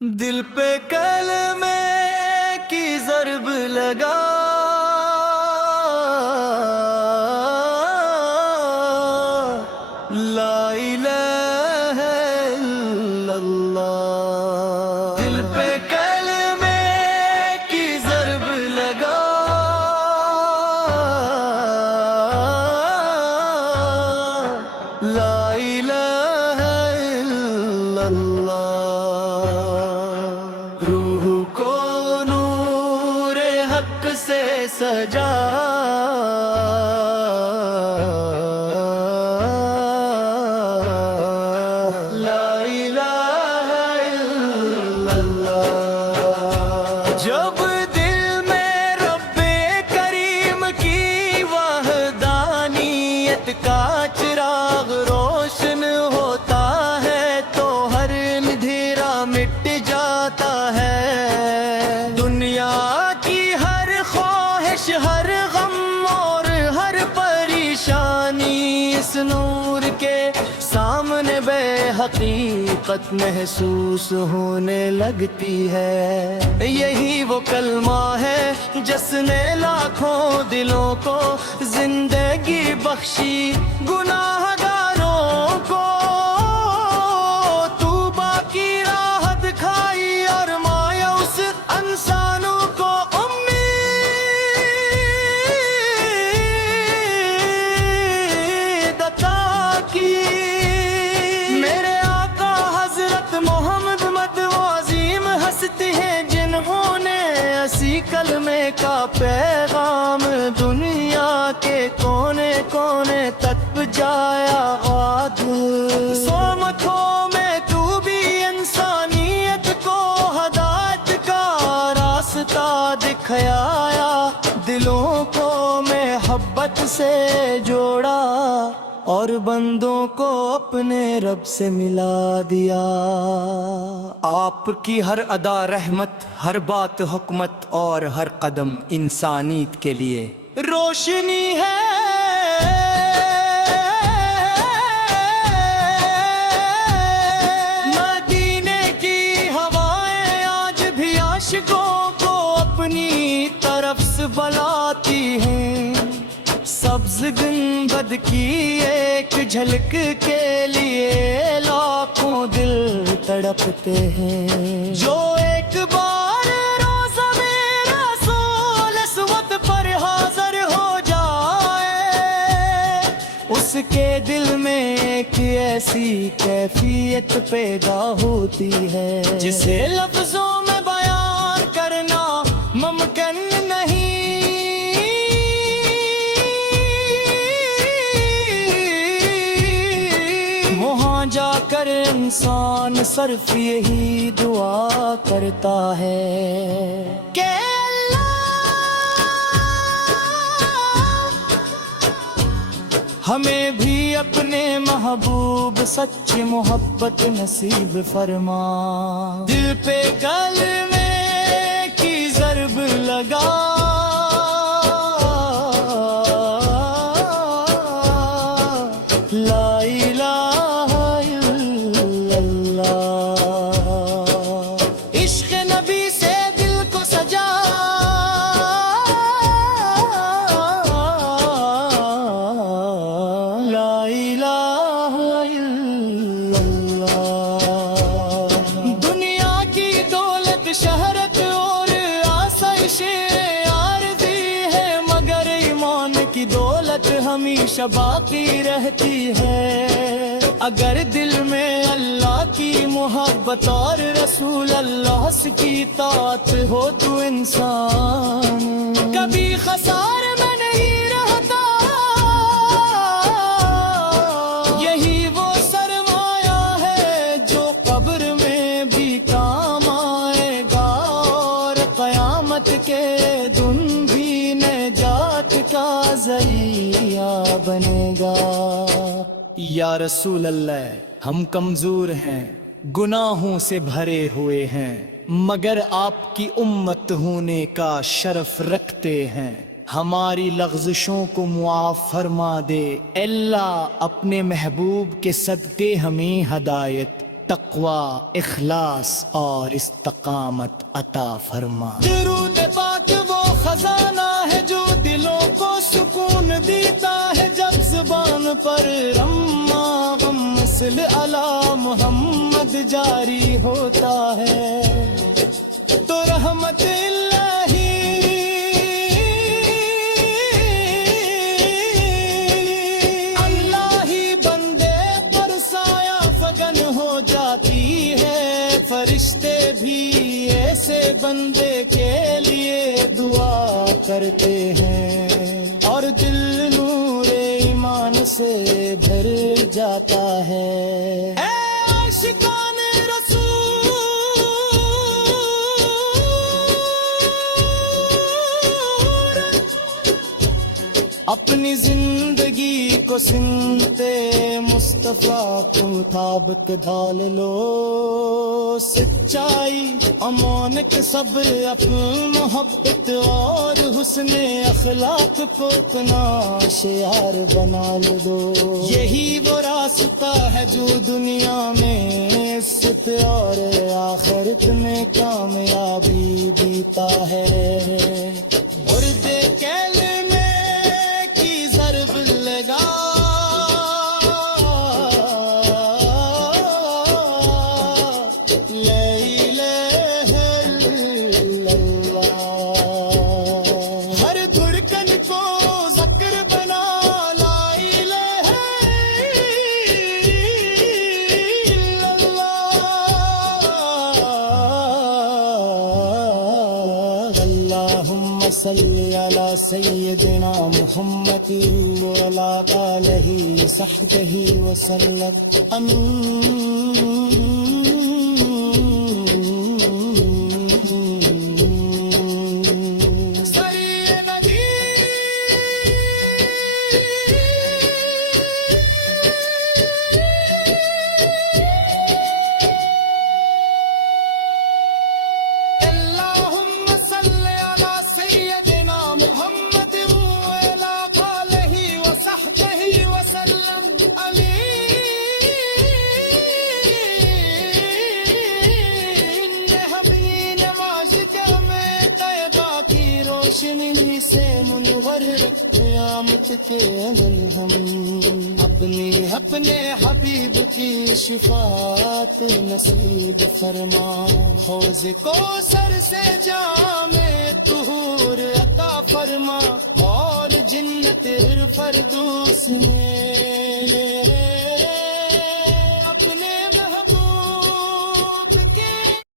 دل پہ کلمے کی ضرب لگا، لا الہ الا اللہ۔ دل پہ کلمے کی ضرب لگا، لا الہ الا اللہ۔ روح کو نور حق سے سجا، لا الہ الا اللہ۔ جب دل میں رب کریم کی وحدانیت کا چراغ روشن ہوتا ہے تو ہر اندھیرا مٹ جاتا ہے۔ دنیا کی ہر خواہش، ہر غم اور ہر پریشانی اس نور کے سامنے بے حقیقت محسوس ہونے لگتی ہے۔ یہی وہ کلمہ ہے جس نے لاکھوں دلوں کو زندگی بخشی، گناہ گاروں کو توبہ کی راہ دکھائی اور مایوس انسانوں کو امید عطا کی۔ میرے آقا حضرت محمد وہ عظیم ہستی ہیں جنہوں نے اسی کلمے کا پیغام دنیا کے کونے کونے تک پہنچایا۔ سومتوں میں تو بھی انسانیت کو ہدایت کا راستہ دکھایا، دلوں کو محبت سے جوڑا اور بندوں کو اپنے رب سے ملا دیا۔ آپ کی ہر ادا رحمت، ہر بات حکمت اور ہر قدم انسانیت کے لیے روشنی ہے۔ مدینے کی ہوائیں آج بھی عاشقوں کو اپنی طرف سے بلاتی ہیں۔ سبز گنبد کی ایک جھلک کے لیے لاکھوں دل تڑپتے ہیں۔ جو ایک بار روزہ میں رسول اسود پر حاضر ہو جائے، اس کے دل میں ایک ایسی کیفیت پیدا ہوتی ہے جسے لفظوں میں بیان کرنا ممکن نہیں۔ وہاں جا کر انسان صرف یہی دعا کرتا ہے کہ ہمیں بھی اپنے محبوب سچی محبت نصیب فرما۔ دل پہ کلمے کی ضرب لگا، لا الہ الا اللہ۔ عشق نبی سے دل کو سجا، لا الہ الا اللہ۔ دنیا کی دولت، شہرت اور آسائش عارضی ہے، مگر ایمان کی دولت ہمیشہ باقی رہتی ہے۔ اگر دل میں اللہ کی محبت اور رسول اللہ کی اطاعت ہو تو انسان کبھی خسارے میں نہیں رہتا۔ یہی وہ سرمایہ ہے جو قبر میں بھی کام آئے گا اور قیامت کے دن بھی نجات کا ذریعہ بنے گا۔ یا رسول اللہ، ہم کمزور ہیں، گناہوں سے بھرے ہوئے ہیں، مگر آپ کی امت ہونے کا شرف رکھتے ہیں۔ ہماری لغزشوں کو معاف فرما دے اللہ، اپنے محبوب کے صدقے ہمیں ہدایت تقوی، اخلاص اور استقامت عطا فرما۔ درود پاک وہ خزانہ ہے جو دلوں کو سکون دیتا ہے، جب زبان پر رما غم مثل علی محمد جاری ہوتا ہے تو رحمت الہی اللہ ہی بندے پر سایہ فگن ہو جاتی ہے، فرشتے بھی ایسے بندے کے لیے دعا کرتے ہیں اور دل نور ایمان سے بھر جاتا ہے۔ اے عاشقان رسول، اپنی زندگی کو سنتے مصطفیٰ کو مطابق ڈھال لو، سچائی، امانت، صبر، اپنی محبت اور حسن اخلاق کو اپنا شعار بنا لو۔ یہی وہ راستہ ہے جو دنیا میں عزت اور آخرت میں کامیابی دیتا ہے۔ مرد کلمے کی ضرب لگا صلی علی سیدنا محمد وعلی آلہ وصحبہ وسلم آمین۔ روشنی سے منور قیامت کے عمل ہم اپنے حبیب کی شفاعت نصیب فرما، حوض کوثر سے جام طہور عطا فرما اور جنت فردوس میں